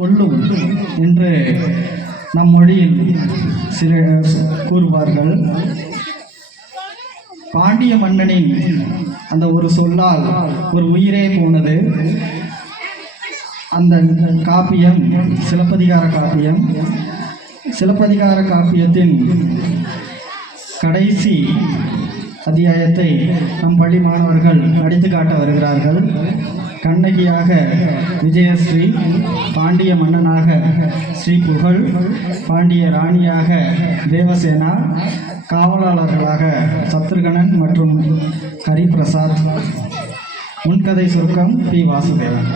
கொல்லும் என்று நம் மொழியில் சிலர் கூறுவார்கள். பாண்டிய மன்னனின் அந்த ஒரு சொல்லால் ஒரு உயிரே போனது. அந்த காப்பியம் சிலப்பதிகார காப்பியம். சிலப்பதிகார காப்பியத்தின் கடைசி அத்தியாயத்தை நம் பள்ளி மாணவர்கள் நடித்து காட்ட வருகிறார்கள். கண்ணகியாக விஜயஸ்ரீ, பாண்டிய மன்னனாக ஸ்ரீ புகழ், பாண்டிய ராணியாக தேவசேனா, காவலாளர்களாக சத்ருகணன் மற்றும் ஹரிபிரசாத். முன்கதை சுருக்கம் பி. வாசுதேவன்.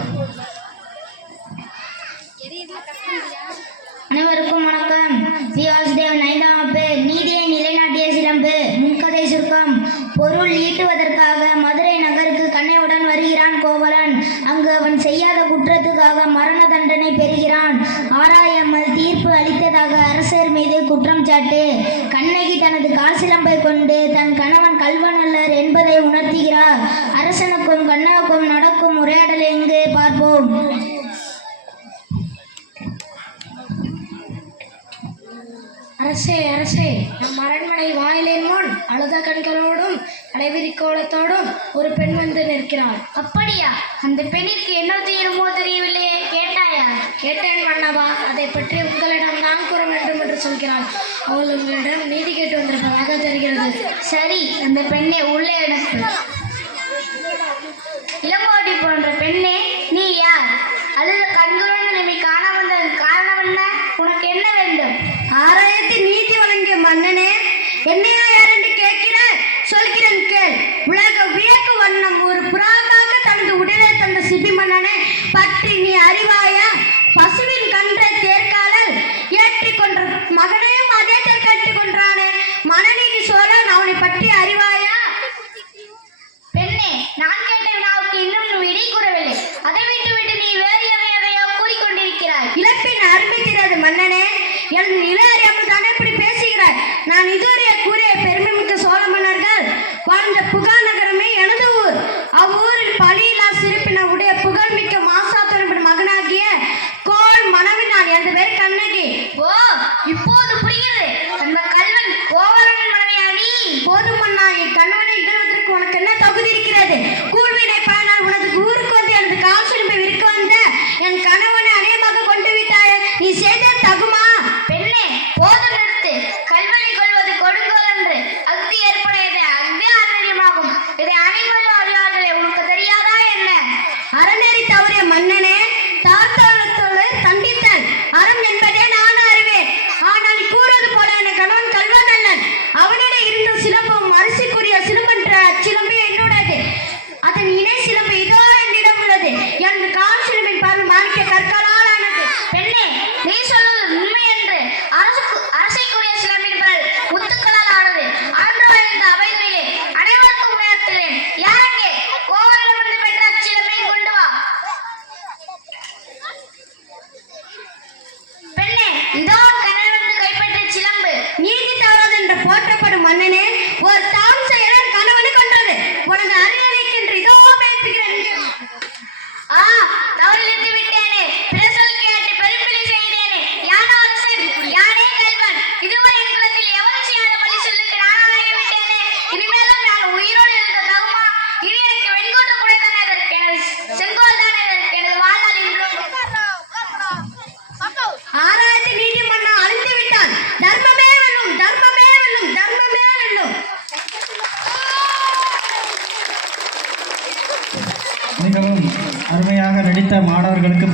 அனைவருக்கும் வணக்கம். பி. வாசுதேவன். 5ஆம் வகுப்பு. நீதியை நிலைநாட்டிய சிலம்பு. முன்கதை சுருக்கம். பொருள் ஈட்டுவதற்காக மதுரை நகருக்கு கண்ணையுடன் வருகிறான் கோவலன். அங்கு அவன் செய்யாத குற்றத்துக்காக மரண தண்டனை பெறுகிறான். ஆராயாமல் தீர்ப்பு அளித்ததாக அரசர் மீது குற்றம் சாட்டு. கண்ணகி தனது கால் சிலம்பை கொண்டு தன் கணவன் கள்வன் அல்லர் என்பதை உணர்த்துகிறார். அரசனுக்கும் கண்ணனுக்கும் நடக்கும் உரையாடலை இங்கு பார்ப்போம். அரசே அரசே, நம் அரண்மனை வாயிலின் முன் அழுத கண்களோடும் தலைவிரிக்கோலத்தோடும் ஒரு பெண் வந்து நிற்கிறாள். அப்படியா? அந்த பெண்ணிற்கு என்ன செய்யணுமோ தெரியவில்லையே, கேட்டாயா? கேட்டேன் மன்னவா. அதை பற்றி உங்களிடம் நான் கூற வேண்டும் என்று சொல்கிறாள். அவள் உங்களிடம் நீதி கேட்டு வந்திருப்பதாக தெரிகிறது. சரி, அந்த பெண்ணை உள்ளே அனுப்பு. இளங்கோடி போன்ற பெண்ணே, நீ யார்? அழுத கண்களுடன் நம்மை காண வந்ததன் காரணம் என்ன? உனக்கு என்ன வேண்டும்? ஆராயத்தை நீதி வழங்கிய மன்னனே, என்னையா யார் என்று கேட்கிறார்? சொல்கிறேன் கேள். உலக வியக்க வண்ணம் ஒரு புறாவாக தனது உடலை தந்த சிபி மன்னனை பற்றி நீ அறிவாயா? பசுவின் கன்றை தேர்காலல் ஏற்றி கொன்ற மகனையும் அதே தேர்கட்டி கொன்றானே மனநீதி சோழன், அவனை பற்றி அறிவாயா? பெண்ணே, நான் கேட்ட வினாவுக்கு இன்னும் விடை கூறவில்லை. அதை விட்டு நீ வேறு எதையோ கூறிக்கொண்டிருக்கிறாய். இழப்பின் அருமை தெரியாது மன்னனே. எனது நிலை அறியாமல் தானே இப்படி பேசுகிறாய். நான் இதுவரை கூறிய பெருமைமிக்க சோழ மன்னர்கள் வாழ்ந்த புகார் நகரமே எனது ஊர். அவ்வூரில் பழியில்லா சிறப்பின உடைய புகழ்மிக்க மாசாத்தோரின் மகனாகிய கோல் மனைவி நான். எனது பேர் கண்ணகி. ஓ, இப்போது புரிகிறது. அந்த கல்வன் கோவலனின் மனைவியா நீ? போதும் மன்னா, என் கணவனை இடுவதற்கு உனக்கு என்ன தகுதி இருக்கிறது? கூழ்வினை பயனால் உனது ஊருக்கு வந்து எனது கால் சிலம்பை விற்க வந்த என் கணவனை அநேகமாக கொண்டு விட்டாய. நீ செய்த தகுமா? பெண்ணே, போதும் நிறுத்து. கல்வனை கொள்வது கொடுங்கோல் என்று அக்தி ஏற்படையது அக்தி ஆச்சரியமாகும். இதை அனைவரும் அறிவார்களே, உனக்கு தெரியாதா என்ன? அறநெறி தவறிய மன்னனே, தாழ்த்தோடு தண்டித்தல் அறம் என்பதே நான் அறிவேன். ஆனால் நீ கூறுவது போல என் கணவன் கல்வன் அல்லன். அவனிடம் இருந்த சிலம்பும் அரசுக்குரிய சிலம்பென்ற சிலம்பு என்னுடையது. அதன் இணை சிலம்பு இதோ என்னிடம் உள்ளது. எனது கால் சிலம்பின் பார்வை மாணிக்க கற்களால் ஆனது. பெண்ணே, நீ சொல்வது உண்மை என்று அரசைக்குரிய சிலம்பின் பல் முத்துக்களால் ஆனது. ஆண்டவர் என்ற அவைகளிலே அனைவருக்கும் உணர்த்துகிறேன். யாரங்கே கோவலிடமிருந்து பெற்ற அச்சிலம்பை கொண்டு வா. பெண்ணே, இதோ கணவன் கைப்பற்றிய சிலம்பு. நீதி தவறாது என்று போற்றப்படும் மன்னனே, ஒரு தான் செயலர் கணவனை கொன்றது. உனது அறிவுரைக்கின்ற இதோ மேய்ப்புகிறேன். ஆ, தவறிலிருந்து விட்டேனே. பிரசல் கேட்டு பெரும்பிழை செய்தேனே. யானோ அரசன், யானே கல்வன். இதுவரை என் குலத்தில் எவரும் செய்யாத பழி சொல்லுக்கு நானாகி விட்டேனே. இனிமேலும் நான் உயிரோடு இருக்க தகுமா? இனி எனக்கு வெண்கோட்டு கூட தானே இதற்கு, எனது செங்கோல் தானே இதற்கு, எனது வாழ்நாள் இன்றும். ஆராய்ச்சி நீதி மன்னா அழித்து விட்டான். தர்மமே வெல்லும், தர்மமே வெல்லும், தர்மமே வெல்லும். மிகவும் அருமையாக நடித்த மாணவர்களுக்கு